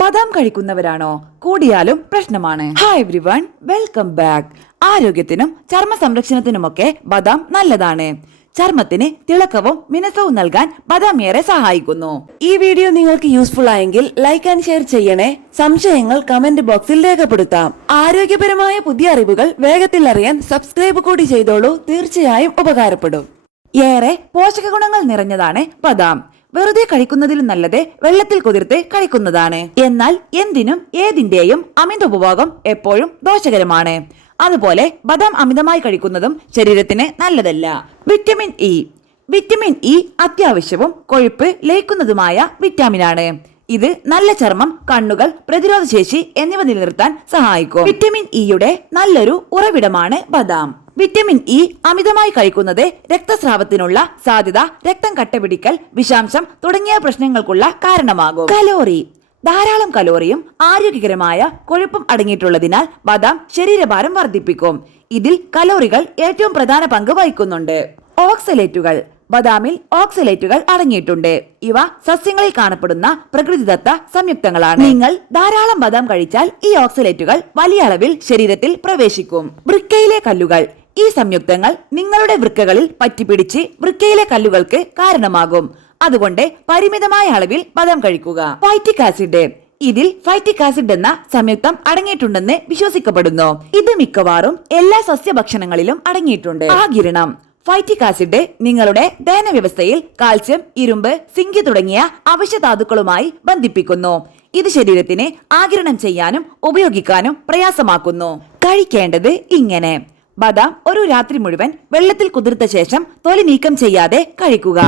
ബദാം കഴിക്കുന്നവരാണോ? കൂടിയാലും പ്രശ്നമാണ്. Hi everyone, welcome back. ആരോഗ്യത്തിനും ചർമ്മ സംരക്ഷണത്തിനുമൊക്കെ ബദാം നല്ലതാണ്. ചർമ്മത്തിന് തിളക്കവും മിനുസവും നൽകാൻ ബദാം ഏറെ സഹായിക്കുന്നു. ഈ വീഡിയോ നിങ്ങൾക്ക് യൂസ്ഫുൾ ആയെങ്കിൽ ലൈക്ക് ആൻഡ് ഷെയർ ചെയ്യണേ. സംശയങ്ങൾ കമന്റ് ബോക്സിൽ രേഖപ്പെടുത്താം. ആരോഗ്യപരമായ പുതിയ അറിവുകൾ വേഗത്തിൽ അറിയാൻ സബ്സ്ക്രൈബ് കൂടി ചെയ്തോളൂ. തീർച്ചയായും ഉപകാരപ്പെടും. ഏറെ പോഷക ഗുണങ്ങൾ നിറഞ്ഞതാണ് ബദാം. വെറുതെ കഴിക്കുന്നതിലും നല്ലത് വെള്ളത്തിൽ കുതിർത്ത് കഴിക്കുന്നതാണ്. എന്നാൽ എന്തിനും ഏതിന്റെയും അമിത ഉപഭോഗം എപ്പോഴും ദോഷകരമാണ്. അതുപോലെ ബദാം അമിതമായി കഴിക്കുന്നതും ശരീരത്തിന് നല്ലതല്ല. വിറ്റമിൻ ഇ അത്യാവശ്യവും കൊഴുപ്പ് ലയിക്കുന്നതുമായ വിറ്റാമിനാണ്. ഇത് നല്ല ചർമ്മം, കണ്ണുകൾ, പ്രതിരോധശേഷി എന്നിവ നിലനിർത്താൻ സഹായിക്കും. വിറ്റമിൻ ഇയുടെ നല്ലൊരു ഉറവിടമാണ് ബദാം. വിറ്റമിൻ ഇ അമിതമായി കഴിക്കുന്നത് രക്തസ്രാവത്തിനുള്ള സാധ്യത, രക്തം കട്ടപിടിക്കൽ, വിഷാംശം തുടങ്ങിയ പ്രശ്നങ്ങൾക്കുള്ള കാരണമാകും. ധാരാളം കലോറിയും ആരോഗ്യകരമായ കൊഴുപ്പും അടങ്ങിയിട്ടുള്ളതിനാൽ ബദാം ശരീരഭാരം വർദ്ധിപ്പിക്കും. ഇതിൽ കലോറികൾ ഏറ്റവും പ്രധാന പങ്ക് വഹിക്കുന്നുണ്ട്. ഓക്സലേറ്റുകൾ. ബദാമിൽ ഓക്സലേറ്റുകൾ അടങ്ങിയിട്ടുണ്ട്. ഇവ സസ്യങ്ങളിൽ കാണപ്പെടുന്ന പ്രകൃതിദത്ത സംയുക്തങ്ങളാണ്. നിങ്ങൾ ധാരാളം ബദാം കഴിച്ചാൽ ഈ ഓക്സലേറ്റുകൾ വലിയ അളവിൽ ശരീരത്തിൽ പ്രവേശിക്കും. വൃക്കയിലെ കല്ലുകൾ. ഈ സംയുക്തങ്ങൾ നിങ്ങളുടെ വൃക്കകളിൽ പറ്റിപ്പിടിച്ച് വൃക്കയിലെ കല്ലുകൾക്ക് കാരണമാകും. അതുകൊണ്ട് പരിമിതമായ അളവിൽ ബദാം കഴിക്കുക. Phytic acid. ഇതിൽ ഫൈറ്റിക് ആസിഡ് എന്ന സംയുക്തം അടങ്ങിയിട്ടുണ്ടെന്ന് വിശ്വസിക്കപ്പെടുന്നു. ഇത് മിക്കവാറും എല്ലാ സസ്യഭക്ഷണങ്ങളിലും അടങ്ങിയിട്ടുണ്ട്. ആഗിരണം. ഫൈറ്റിക് ആസിഡ് നിങ്ങളുടെ ദഹന വ്യവസ്ഥയിൽ കാൽസ്യം, ഇരുമ്പ്, സിങ്ക് തുടങ്ങിയ അവശ്യ ധാതുക്കളുമായി ബന്ധിപ്പിക്കുന്നു. ഇത് ശരീരത്തിന് ആഗിരണം ചെയ്യാനും ഉപയോഗിക്കാനും പ്രയാസമാക്കുന്നു. കഴിക്കേണ്ടത് ഇങ്ങനെ: ബദാം ഒരു രാത്രി മുഴുവൻ വെള്ളത്തിൽ കുതിർത്ത ശേഷം തൊലി നീക്കം ചെയ്യാതെ കഴിക്കുക.